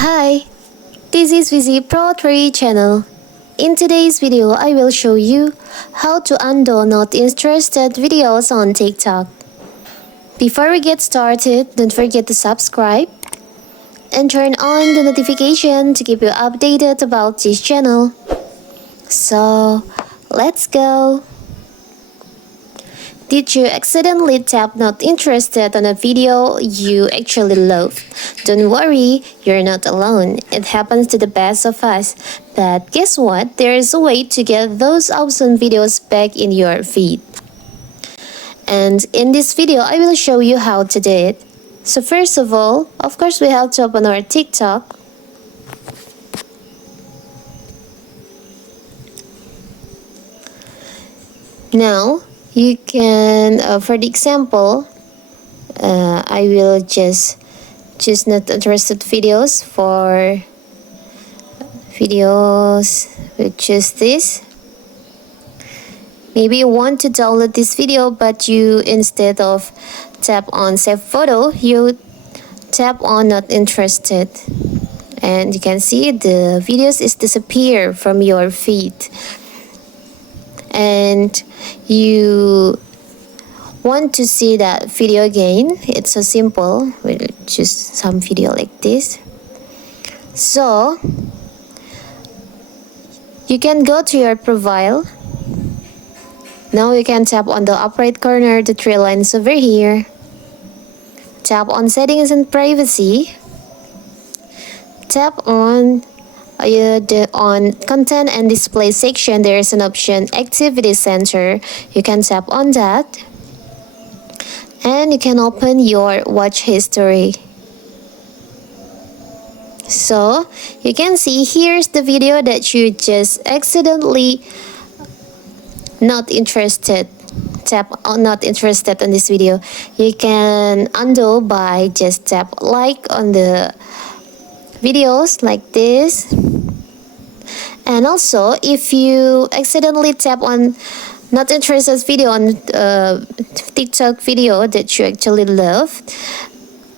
Hi, this is Vizi Pro 3 channel. In today's video, I will show you how to undo not interested videos on TikTok. Before we get started, don't forget to subscribe and turn on the notification to keep you updated about this channel. So, let's go! Did you accidentally tap not interested on a video you actually love? Don't worry, you're not alone. It happens to the best of us. But guess what? There is a way to get those awesome videos back in your feed. And in this video, I will show you how to do it. So first of all, of course, we have to open our TikTok. Now, you can, for the example, I will just choose not interested videos. For videos, we'll choose this. Maybe you want to download this video, but you, instead of tap on save photo, you tap on not interested. And you can see the videos is disappear from your feed. And you want to see that video again, it's so simple. We'll choose some video like this. So you can go to your profile. Now you can tap on the upper right corner, the three lines over here. Tap on settings and privacy. Tap on on content and display section. There is an option activity center. You can tap on that and you can open your watch history. So you can see here's the video that you just accidentally not interested. Tap on not interested on this video. You can undo by just tap like on the videos like this. And also, if you accidentally tap on not interested video on TikTok video that you actually love,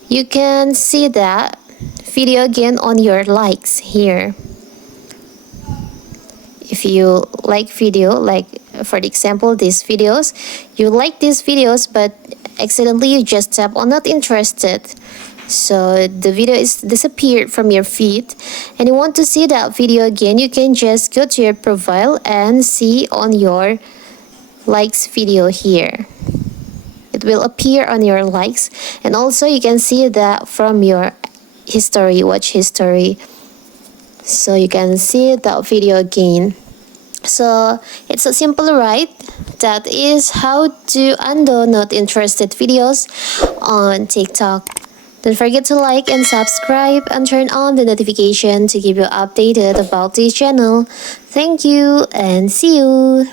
you can see that video again on your likes here. If you like video, like for example these videos, you like these videos but accidentally you just tap on not interested. So the video is disappeared from your feed and you want to see that video again, you can just go to your profile and see on your likes video here. It will appear on your likes, and also you can see that from your history, watch history. So you can see that video again. So it's a simple, right? That is how to undo not interested videos on TikTok. Don't forget to like and subscribe and turn on the notification to keep you updated about this channel. Thank you and see you!